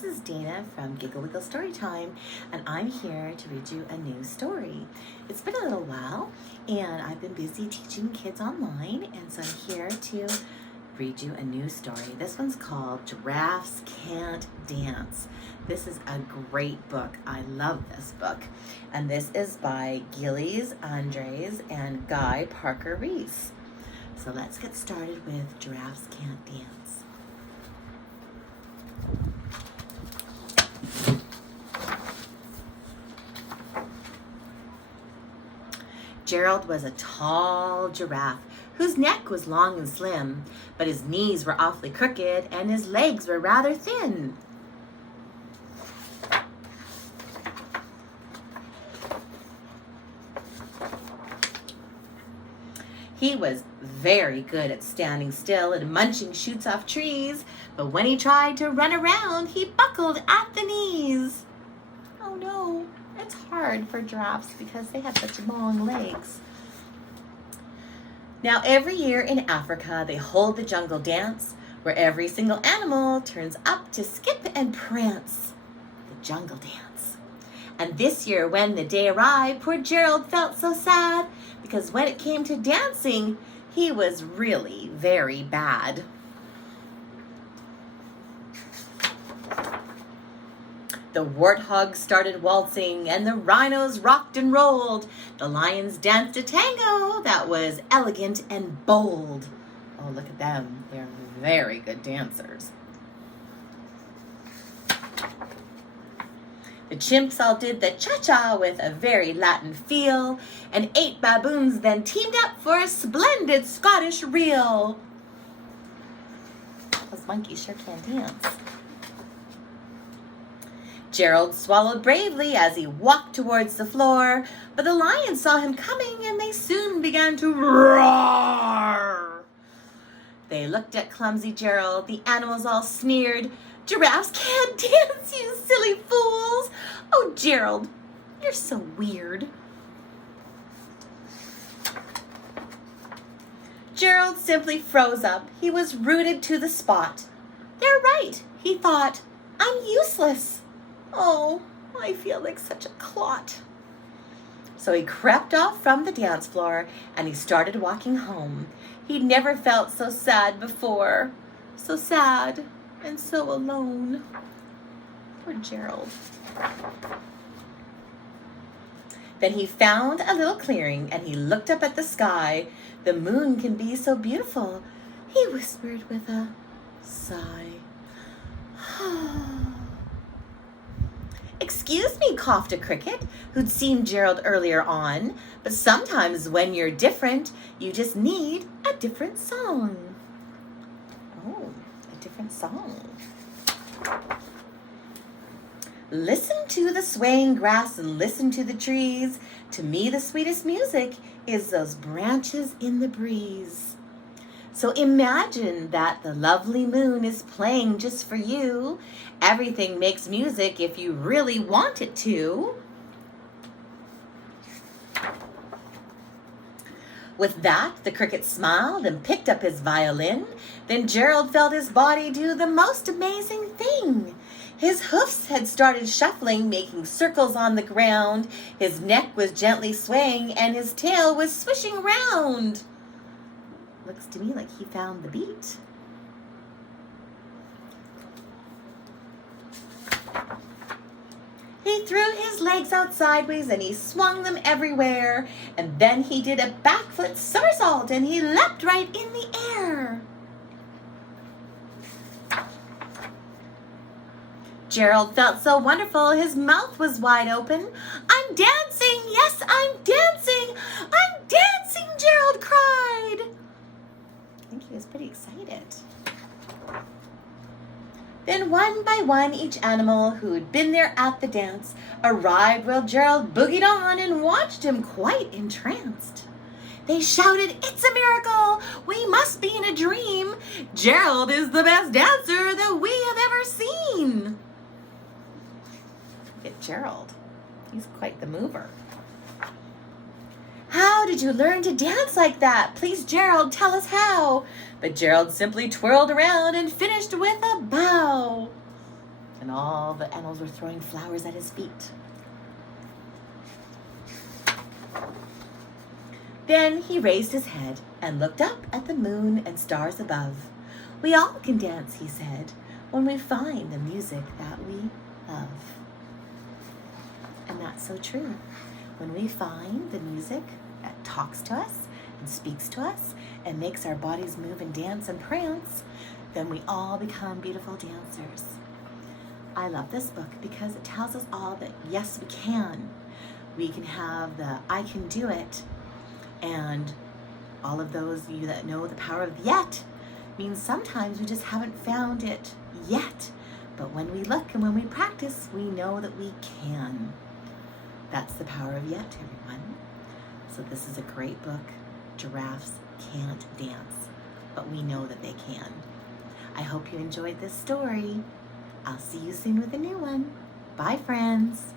this is Dana from Giggle Wiggle Storytime, and I'm here to read you a new story. It's been a little while, and I've been busy teaching kids online, and so I'm here to read you a new story. This one's called Giraffes Can't Dance. This is a great book. I love this book. And this is by Giles, Andreas, and Guy Parker-Rees. So let's get started with Giraffes Can't Dance. Gerald was a tall giraffe whose neck was long and slim, but his knees were awfully crooked and his legs were rather thin. He was very good at standing still and munching shoots off trees, but when he tried to run around, he buckled at the knees. Oh no, it's hard for giraffes because they have such long legs. Now every year in Africa, they hold the jungle dance where every single animal turns up to skip and prance. The jungle dance. And this year when the day arrived, poor Gerald felt so sad because when it came to dancing, he was really very bad. The warthogs started waltzing and the rhinos rocked and rolled. The lions danced a tango that was elegant and bold. Oh, look at them. They're very good dancers. The chimps all did the cha-cha with a very Latin feel, and 8 baboons then teamed up for a splendid Scottish reel. Those monkeys sure can dance. Gerald swallowed bravely as he walked towards the floor, but the lions saw him coming and they soon began to roar. They looked at clumsy Gerald, the animals all sneered. "Giraffes can't dance, you silly fools! Oh, Gerald, you're so weird." Gerald simply froze up. He was rooted to the spot. "They're right," he thought. "I'm useless. Oh, I feel like such a clot." So he crept off from the dance floor and he started walking home. He'd never felt so sad before. So sad and so alone. Poor Gerald. Then he found a little clearing and he looked up at the sky. "The moon can be so beautiful," he whispered with a sigh. "Excuse me," coughed a cricket who'd seen Gerald earlier on, "but sometimes when you're different, you just need a different song." Oh, a different song. "Listen to the swaying grass and listen to the trees. To me, the sweetest music is those branches in the breeze." So imagine that the lovely moon is playing just for you. Everything makes music if you really want it to. With that, the cricket smiled and picked up his violin. Then Gerald felt his body do the most amazing thing. His hoofs had started shuffling, making circles on the ground. His neck was gently swaying and his tail was swishing round. Looks to me like he found the beat. He threw his legs out sideways and he swung them everywhere. And then he did a backflip somersault and he leapt right in the air. Gerald felt so wonderful, his mouth was wide open. "I'm dancing, yes, I'm dancing! I'm dancing!" Gerald cried. I think he was pretty excited. Then one by one, each animal who'd been there at the dance arrived while Gerald boogied on and watched him quite entranced. They shouted, "It's a miracle! We must be in a dream! Gerald is the best dancer that we have ever seen!" Look at Gerald. He's quite the mover. "How did you learn to dance like that? Please, Gerald, tell us how." But Gerald simply twirled around and finished with a bow. And all the animals were throwing flowers at his feet. Then he raised his head and looked up at the moon and stars above. We all can dance, he said, when we find the music that we love. And that's so true. When we find the music that talks to us and speaks to us and makes our bodies move and dance and prance, then we all become beautiful dancers. I love this book because it tells us all that yes, we can. We can have the I can do it, and all of those of you that know the power of yet means sometimes we just haven't found it yet. But when we look and when we practice, we know that we can. That's the power of yet, everyone. So this is a great book. Giraffes can't dance, but we know that they can. I hope you enjoyed this story. I'll see you soon with a new one. Bye, friends.